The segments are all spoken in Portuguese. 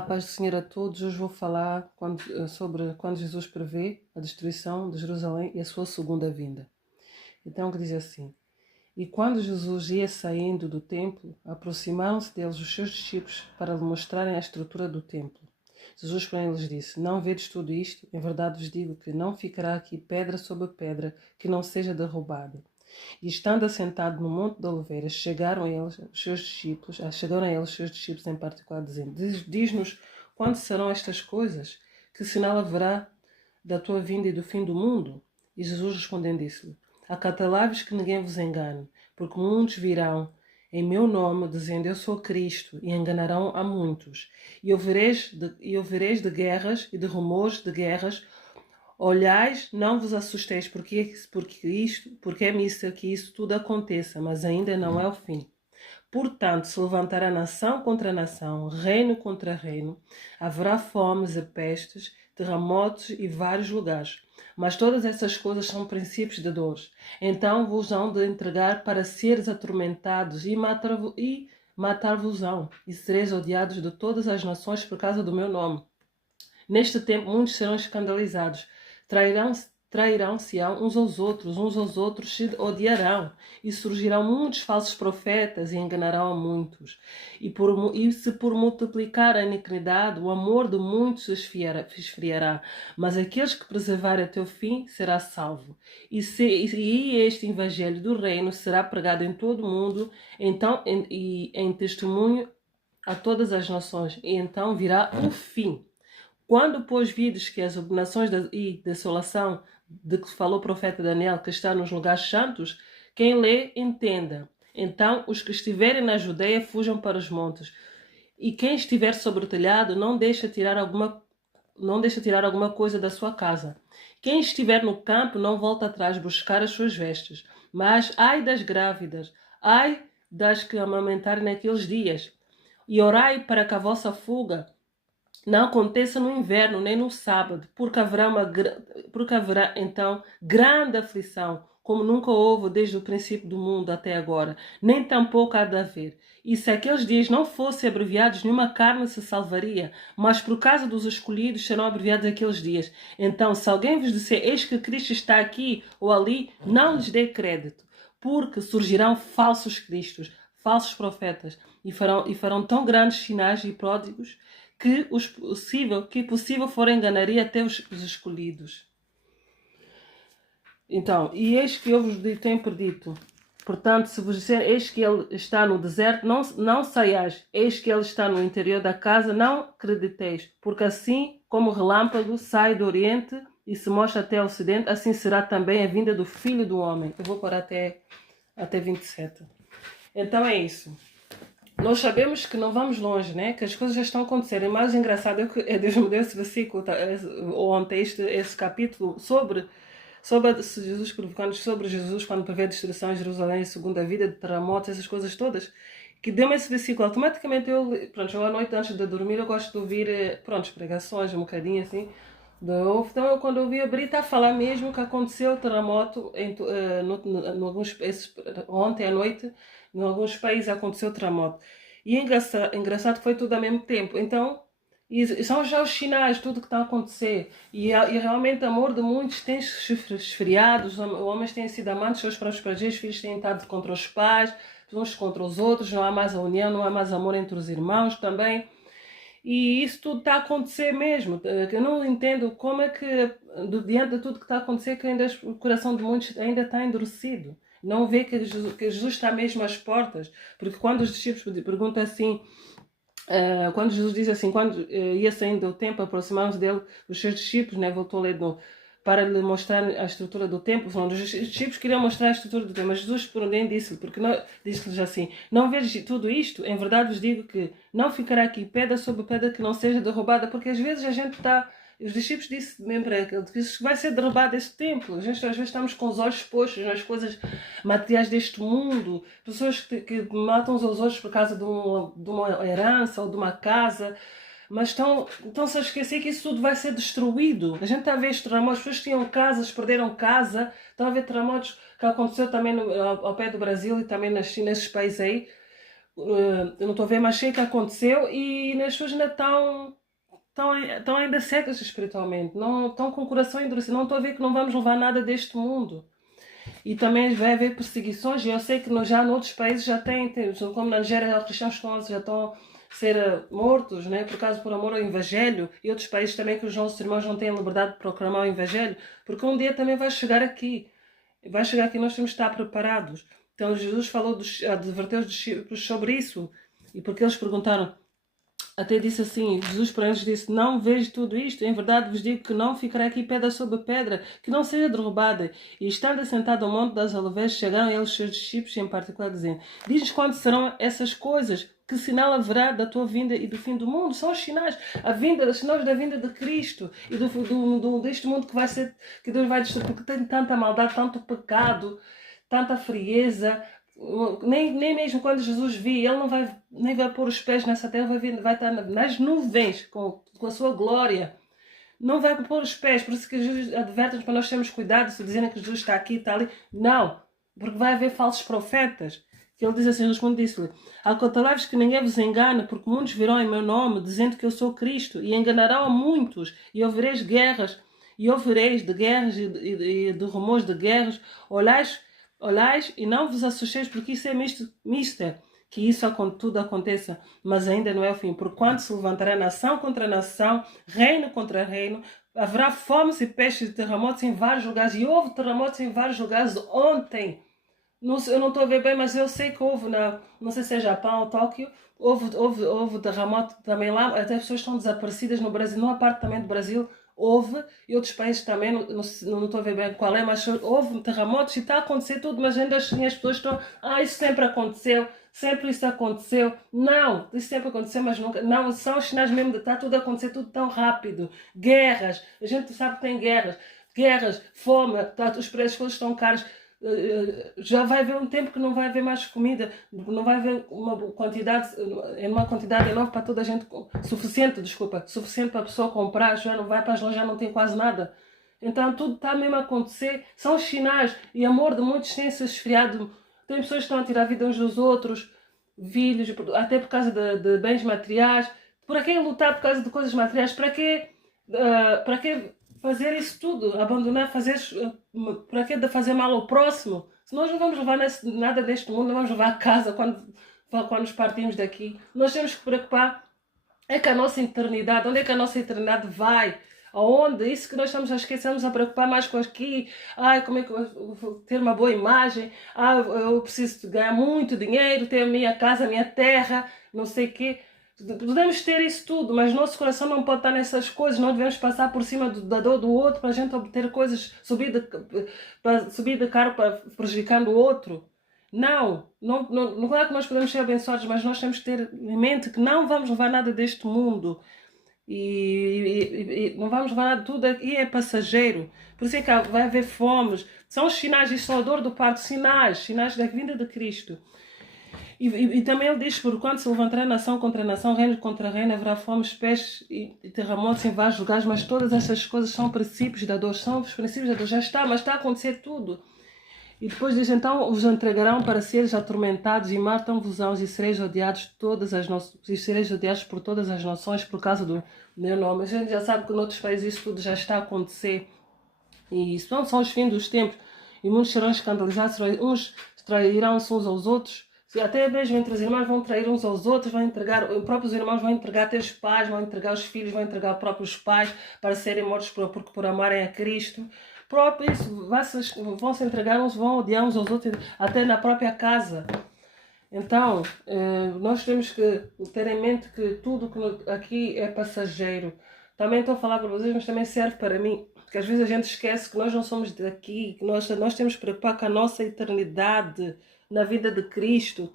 Olá, paz do Senhor a todos. Hoje vou falar sobre quando Jesus prevê a destruição de Jerusalém e a sua segunda vinda. Então, que diz assim: E quando Jesus ia saindo do templo, aproximaram-se deles os seus discípulos para lhe mostrarem a estrutura do templo. Jesus, porém, lhes disse: Não vedes tudo isto? Em verdade vos digo que não ficará aqui pedra sobre pedra que não seja derrubada. E estando assentado no Monte de Oliveiras, chegaram a eles os seus discípulos em particular, dizendo: Diz-nos quando serão estas coisas? Que sinal haverá da tua vinda e do fim do mundo? E Jesus respondendo disse-lhe: Acatalai-vos que ninguém vos engane, porque muitos virão em meu nome, dizendo eu sou Cristo, e enganarão a muitos. E ouvireis de guerras e de rumores de guerras. Olhais, não vos assusteis, porque é missa que isso tudo aconteça, mas ainda não é o fim. Portanto, se levantará nação contra nação, reino contra reino, haverá fomes e pestes, terremotos e vários lugares. Mas todas essas coisas são princípios de dores. Então vos hão de entregar para seres atormentados e matar-vos-ão, e sereis odiados de todas as nações por causa do meu nome. Neste tempo muitos serão escandalizados, trairão-se-ão uns aos outros se odiarão, e surgirão muitos falsos profetas e enganarão a muitos. E se por multiplicar a iniquidade, o amor de muitos se esfriará, mas aqueles que preservarem até o fim será salvo. E este evangelho do reino será pregado em todo o mundo, então em testemunho a todas as nações, e então virá o fim. Quando, pois, vides que as abominações e desolação de que falou o profeta Daniel, que está nos lugares santos, quem lê, entenda. Então, os que estiverem na Judeia fujam para os montes. E quem estiver sobre o telhado, não deixa tirar alguma coisa da sua casa. Quem estiver no campo, não volta atrás buscar as suas vestes. Mas, ai das grávidas, ai das que amamentarem naqueles dias. E orai para que a vossa fuga não aconteça no inverno, nem no sábado, porque haverá então grande aflição, como nunca houve desde o princípio do mundo até agora, nem tampouco há de haver. E se aqueles dias não fossem abreviados, nenhuma carne se salvaria, mas por causa dos escolhidos serão abreviados aqueles dias. Então, se alguém vos disser, eis que Cristo está aqui ou ali, não lhes dê crédito, porque surgirão falsos cristos, falsos profetas, e farão tão grandes sinais e pródigos que possível for enganaria até os escolhidos. Então, e eis que eu vos tenho predito. Portanto, se vos disser, eis que ele está no deserto, não saiais. Eis que ele está no interior da casa, não acrediteis. Porque assim como o relâmpago sai do oriente e se mostra até o ocidente, assim será também a vinda do Filho do Homem. Eu vou parar até 27. Então é isso. Nós sabemos que não vamos longe, né? Que as coisas já estão acontecendo. O mais engraçado é que Deus me deu esse versículo, ontem, esse capítulo, sobre Jesus quando prevê a destruição de Jerusalém, segunda vida, de terremotos, essas coisas todas. Que deu-me esse versículo. Automaticamente eu à noite antes de dormir, eu gosto de ouvir, pregações, um bocadinho assim. Então, quando eu ouvi abrir, está a falar mesmo que aconteceu o terremoto ontem à noite. Em alguns países aconteceu o terremoto. E engraçado que foi tudo ao mesmo tempo. Então, e são já os sinais, tudo que está a acontecer. E realmente o amor de muitos tem se esfriado. Os homens têm sido amantes seus próprios prazeres, os filhos têm estado contra os pais, uns contra os outros. Não há mais a união, não há mais amor entre os irmãos também. E isso tudo está a acontecer mesmo. Eu não entendo como é que, diante de tudo que está a acontecer, que ainda o coração de muitos ainda está endurecido. Não vê que Jesus está mesmo às portas. Porque quando os discípulos perguntam assim, quando Jesus diz assim, quando ia saindo do templo, aproximaram-se dele os seus discípulos, né, voltou a ler para lhe mostrar a estrutura do templo. Os discípulos queriam mostrar a estrutura do templo, mas Jesus por onde disse-lhe, porque disse-lhes assim, não vedes tudo isto? Em verdade vos digo que não ficará aqui pedra sobre pedra que não seja derrubada, porque às vezes a gente está... Os discípulos disse mesmo para ele que vai ser derrubado esse templo. A gente às vezes estamos com os olhos expostos nas coisas materiais deste mundo. Pessoas que matam os outros por causa de uma herança ou de uma casa. Mas estão-se a esquecer que isso tudo vai ser destruído. A gente está a ver estes terremotos. As pessoas que tinham casas, perderam casa. Estão a ver terremotos que aconteceu também ao pé do Brasil e também na China, nesses países aí. Eu não estou a ver, mas sei que aconteceu e as pessoas ainda estão ainda secas espiritualmente, não estão com o coração endurecido. Não estou a ver que não vamos levar nada deste mundo. E também vai haver perseguições, e eu sei que já noutros países já como na Nigéria, os cristãos já estão a ser mortos, né, por amor ao Evangelho, e outros países também que os nossos irmãos não têm liberdade de proclamar o Evangelho, porque um dia também vai chegar aqui, nós temos que estar preparados. Então Jesus adverteu os discípulos sobre isso, e porque eles perguntaram, até disse assim, Jesus para eles disse, não vejo tudo isto, em verdade vos digo que não ficará aqui pedra sobre pedra, que não seja derrubada. E estando assentado ao monte das oliveiras, chegaram eles, seus discípulos em particular, dizendo, diz-nos quando serão essas coisas, que sinal haverá da tua vinda e do fim do mundo? São os sinais, os sinais da vinda de Cristo e deste mundo que Deus vai destruir, porque tem tanta maldade, tanto pecado, tanta frieza. Nem mesmo quando Jesus vir, ele não vai nem vai pôr os pés nessa terra, vai estar nas nuvens com a sua glória. Não vai pôr os pés, por isso que Jesus adverte-nos para nós termos cuidado se dizendo que Jesus está aqui e está ali. Não, porque vai haver falsos profetas. Que ele diz assim, responde disse-lhe, acautelai-vos que ninguém vos engane, porque muitos virão em meu nome, dizendo que eu sou Cristo, e enganarão a muitos, e ouvireis guerras, e ouvireis de guerras e de rumores de guerras. Olhais e não vos assusteis, porque isso é mister, que isso tudo aconteça, mas ainda não é o fim. Por quanto se levantará nação contra nação, reino contra reino, haverá fomes e pestes e terremotos em vários lugares. E houve terremotos em vários lugares ontem. Eu não estou a ver bem, mas eu sei que houve, não sei se é Japão ou Tóquio, houve terremoto também lá, até as pessoas estão desaparecidas no Brasil, numa parte também do Brasil, houve, e outros países também, não estou a ver bem qual é, mas houve terremotos e está a acontecer tudo, mas ainda assim as pessoas estão, isso sempre aconteceu, sempre isso aconteceu. Não, isso sempre aconteceu, mas nunca, não, são os sinais mesmo de estar tudo a acontecer, tudo tão rápido. Guerras, a gente sabe que tem guerras, fome, os preços estão caros. Já vai haver um tempo que não vai haver mais comida, não vai haver uma quantidade enorme para toda a gente, suficiente para a pessoa comprar, já não vai para as lojas, já não tem quase nada. Então tudo está mesmo a acontecer, são os sinais, e amor de muitos tem se esfriado, tem pessoas que estão a tirar a vida uns dos outros, filhos, até por causa de bens materiais. Para que lutar por causa de coisas materiais? Para que fazer isso tudo? Abandonar, para que fazer mal ao próximo? Se nós não vamos levar nada deste mundo, não vamos levar a casa quando nos partimos daqui. Nós temos que preocupar é com a nossa eternidade. Onde é que a nossa eternidade vai? Aonde? Isso que nós estamos a esquecer, estamos a preocupar mais com aqui. Como é que eu vou ter uma boa imagem? Eu preciso ganhar muito dinheiro, ter a minha casa, a minha terra, não sei o quê. Podemos ter isso tudo, mas nosso coração não pode estar nessas coisas. Não devemos passar por cima da dor do outro para a gente obter coisas, subir de carro para prejudicando o outro. Não, claro que nós podemos ser abençoados, mas nós temos que ter em mente que não vamos levar nada deste mundo. E não vamos levar nada, tudo aqui é passageiro. Por isso é que vai haver fomes. São os sinais, isto são a dor do parto, sinais da vinda de Cristo. E também ele diz, por quando se levantará nação contra nação, reino contra reino, haverá fomes, pestes e terremotos em vários lugares, mas todas essas coisas são princípios da dor, são os princípios da dor, já está, mas está a acontecer tudo. E depois diz, então vos entregarão para seres atormentados e matam-vos-ão e sereis odiados por todas as nações por causa do meu nome. A gente já sabe que noutros países isso tudo já está a acontecer. E isso não são os fins dos tempos. E muitos serão escandalizados, uns trairão-se uns aos outros. Até mesmo entre os irmãos vão trair uns aos outros, os próprios irmãos vão entregar até os pais, vão entregar os filhos, vão entregar os próprios pais para serem mortos por amarem a Cristo. Vão se entregar, uns vão odiar uns aos outros, até na própria casa. Então, nós temos que ter em mente que tudo que aqui é passageiro. Também estou a falar para vocês, mas também serve para mim, porque às vezes a gente esquece que nós não somos daqui, que nós temos que preocupar com a nossa eternidade na vida de Cristo.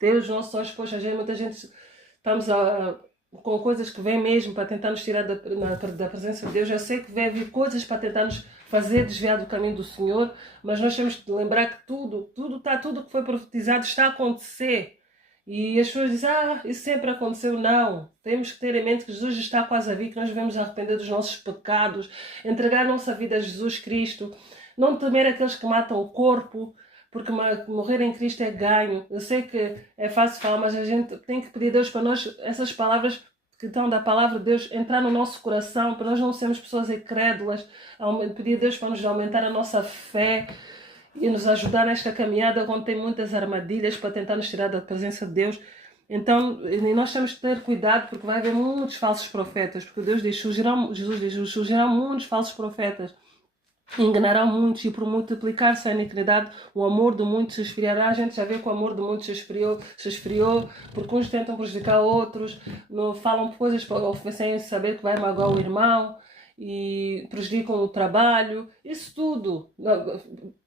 Ter os nossos olhos, poxa, muita gente estamos com coisas que vêm mesmo para tentar nos tirar da presença de Deus. Eu sei que vai vir coisas para tentar nos fazer desviar do caminho do Senhor, mas nós temos que lembrar que tudo que foi profetizado está a acontecer. E as pessoas dizem, isso sempre aconteceu. Não, temos que ter em mente que Jesus está quase a vir, que nós devemos arrepender dos nossos pecados, entregar a nossa vida a Jesus Cristo, não temer aqueles que matam o corpo, porque morrer em Cristo é ganho. Eu sei que é fácil falar, mas a gente tem que pedir a Deus para nós, essas palavras que estão da palavra de Deus, entrar no nosso coração, para nós não sermos pessoas incrédulas, pedir a Deus para nos aumentar a nossa fé e nos ajudar nesta caminhada onde tem muitas armadilhas para tentar nos tirar da presença de Deus. Então, nós temos que ter cuidado porque vai haver muitos falsos profetas, porque Deus diz, Jesus diz, surgirão muitos falsos profetas, enganarão muitos e por multiplicar-se a iniquidade, o amor de muitos se esfriará. A gente já vê que o amor de muitos se esfriou porque uns tentam prejudicar outros, não falam coisas sem saber que vai magoar o irmão e prejudicam o trabalho, isso tudo.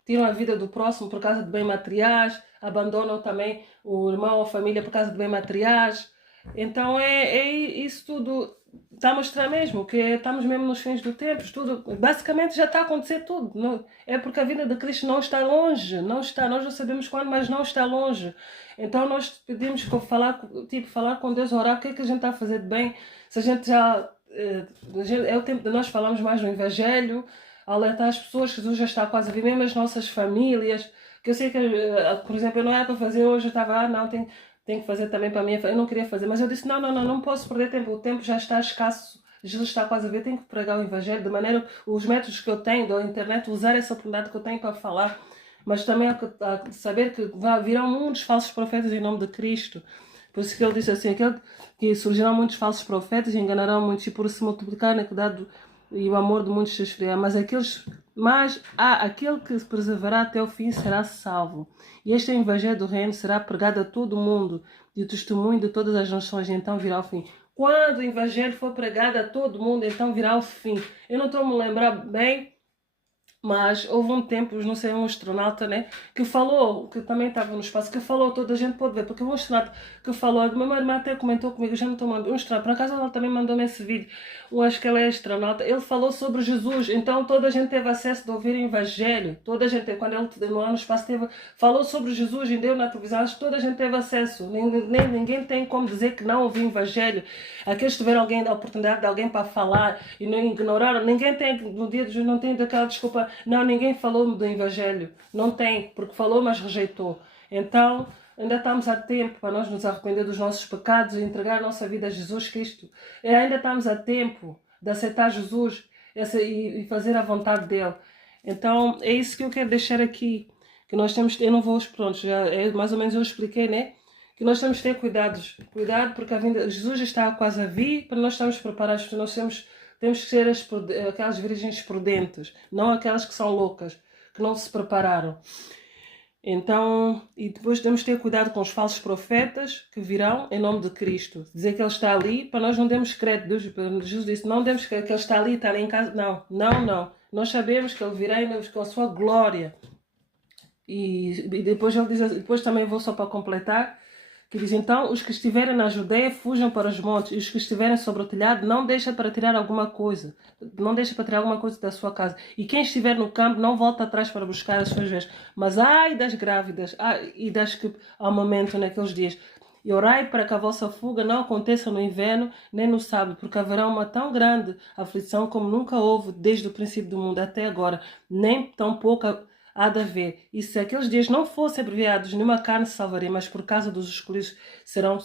Tiram a vida do próximo por causa de bens materiais, abandonam também o irmão ou a família por causa de bens materiais. Então é isso tudo. Está a mostrar mesmo que estamos mesmo nos fins do tempo. Tudo, basicamente já está a acontecer tudo. Não, é porque a vida de Cristo não está longe. Não está, nós não sabemos quando, mas não está longe. Então nós pedimos falar com Deus, orar o que é que a gente está a fazer de bem. Se a gente já... É o tempo de nós falarmos mais no Evangelho, alertar as pessoas que Jesus já está quase a vir, mesmo as nossas famílias. Que eu sei que, por exemplo, eu não era para fazer hoje, eu estava, não, tenho que fazer também para mim. Eu não queria fazer, mas eu disse, não posso perder tempo, o tempo já está escasso, Jesus está quase a ver, tenho que pregar o Evangelho, de maneira, os métodos que eu tenho da internet, usar essa oportunidade que eu tenho para falar, mas também saber que virão muitos falsos profetas em nome de Cristo. Por isso que ele disse assim, que surgirão muitos falsos profetas e enganarão muitos, e por se multiplicar a iniquidade e o amor de muitos se esfriará, mas aquele que perseverar até o fim será salvo. E este Evangelho do Reino será pregado a todo o mundo, e o testemunho de todas as nações, e então virá o fim. Quando o Evangelho for pregado a todo o mundo, então virá o fim. Eu não estou a me lembrar bem, mas houve um tempo, não sei, um astronauta, né, que falou, que também estava no espaço, que falou, toda a gente pode ver, porque um astronauta que falou, a minha irmã até comentou comigo, já não estou mandando, um astronauta, por acaso ela também mandou-me esse vídeo, eu acho que ela é astronauta, ele falou sobre Jesus, então toda a gente teve acesso de ouvir o Evangelho, toda a gente, quando ele lá no espaço falou sobre Jesus e deu na televisão, acho que toda a gente teve acesso, ninguém tem como dizer que não ouviu o Evangelho. Aqueles que tiveram a oportunidade de alguém para falar e não ignoraram, ninguém tem, no dia de Jesus não tem daquela desculpa, não, ninguém falou do Evangelho, não tem, porque falou mas rejeitou. Então ainda estamos a tempo para nós nos arrepender dos nossos pecados e entregar a nossa vida a Jesus Cristo. E ainda estamos a tempo de aceitar Jesus e fazer a vontade dele. Então é isso que eu quero deixar aqui, que nós temos, eu não vou, pronto, já é mais ou menos eu expliquei, né? Que nós temos que ter cuidado porque a vinda, Jesus está quase a vir, para nós estarmos preparados, nós temos que ser aquelas virgens prudentes, não aquelas que são loucas, que não se prepararam. Então, e depois temos que ter cuidado com os falsos profetas que virão em nome de Cristo. Dizer que ele está ali, para nós não demos crédito. Jesus disse, não demos crédito que ele está ali em casa. Não. Nós sabemos que ele virá com a sua glória. E depois ele diz, depois também vou só para completar, que diz, então, os que estiverem na Judeia fujam para os montes, e os que estiverem sobre o telhado não deixem para tirar alguma coisa, da sua casa. E quem estiver no campo não volta atrás para buscar as suas vestes. Mas ai das grávidas, e das que há momento naqueles dias. E orai para que a vossa fuga não aconteça no inverno, nem no sábado, porque haverá uma tão grande aflição como nunca houve desde o princípio do mundo até agora, nem tão pouca há de haver. E se aqueles dias não fossem abreviados, nenhuma carne se salvaria, mas por causa dos escolhidos serão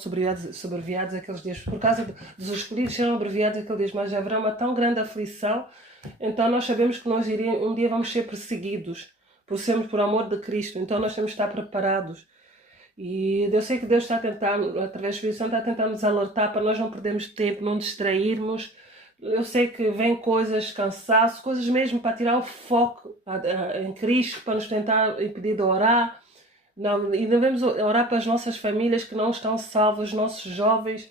abreviados aqueles dias. Por causa dos escolhidos serão abreviados aqueles dias, mas haverá uma tão grande aflição. Então nós sabemos que nós um dia vamos ser perseguidos, por amor de Cristo. Então nós temos que estar preparados. E eu sei que Deus está a tentar, através do Espírito Santo, está a tentar nos alertar para nós não perdermos tempo, não distrairmos. Eu sei que vem coisas, cansaço, coisas mesmo para tirar o foco em Cristo, para nos tentar impedir de orar. E devemos orar para as nossas famílias que não estão salvas, os nossos jovens.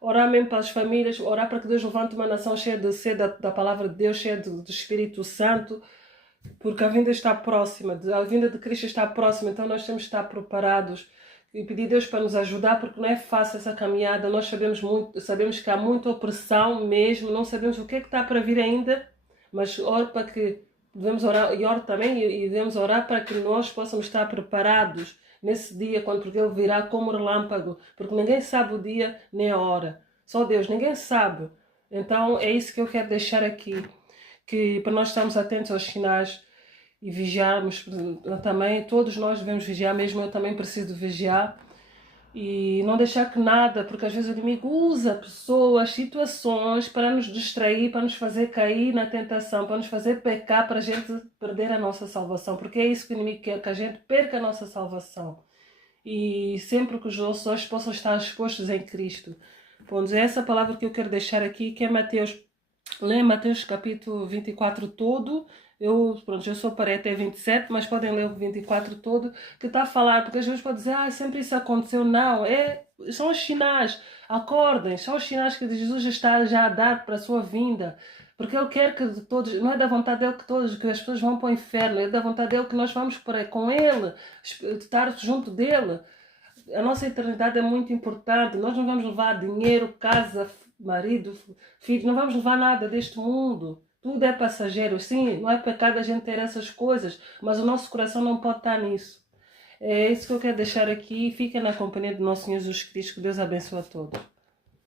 Orar mesmo para as famílias, orar para que Deus levante uma nação cheia de sede da palavra de Deus, cheia do Espírito Santo. Porque a vinda está próxima, a vinda de Cristo está próxima, então nós temos que estar preparados e pedir a Deus para nos ajudar, porque não é fácil essa caminhada. Nós sabemos que há muita opressão mesmo, não sabemos o que é que está para vir ainda, mas oro para que devemos orar, e oro também, e devemos orar para que nós possamos estar preparados nesse dia, porque Ele virá como relâmpago, porque ninguém sabe o dia nem a hora, só Deus, ninguém sabe. Então é isso que eu quero deixar aqui, que para nós estarmos atentos aos sinais e vigiarmos também. Todos nós devemos vigiar, mesmo eu também preciso vigiar. E não deixar que nada, porque às vezes o inimigo usa pessoas, situações para nos distrair, para nos fazer cair na tentação, para nos fazer pecar, para a gente perder a nossa salvação, porque é isso que o inimigo quer, que a gente perca a nossa salvação. E sempre que os nossos olhos possam estar expostos em Cristo. Bom, é essa palavra que eu quero deixar aqui, que é Mateus. Lê Mateus capítulo 24 todo. Eu sou parei até 27, mas podem ler o 24 todo, que está a falar, porque às vezes pode dizer, sempre isso aconteceu. Não, são os sinais. Acordem, são os sinais que Jesus está já a dar para a sua vinda. Porque Ele quer que todos, não é da vontade dEle que as pessoas vão para o inferno, é da vontade dEle que nós vamos para com Ele, estar junto dEle. A nossa eternidade é muito importante. Nós não vamos levar dinheiro, casa, marido, filho, não vamos levar nada deste mundo. Tudo é passageiro. Sim, não é pecado a gente ter essas coisas, mas o nosso coração não pode estar nisso. É isso que eu quero deixar aqui. Fica na companhia do nosso Senhor Jesus Cristo. Que Deus abençoe a todos.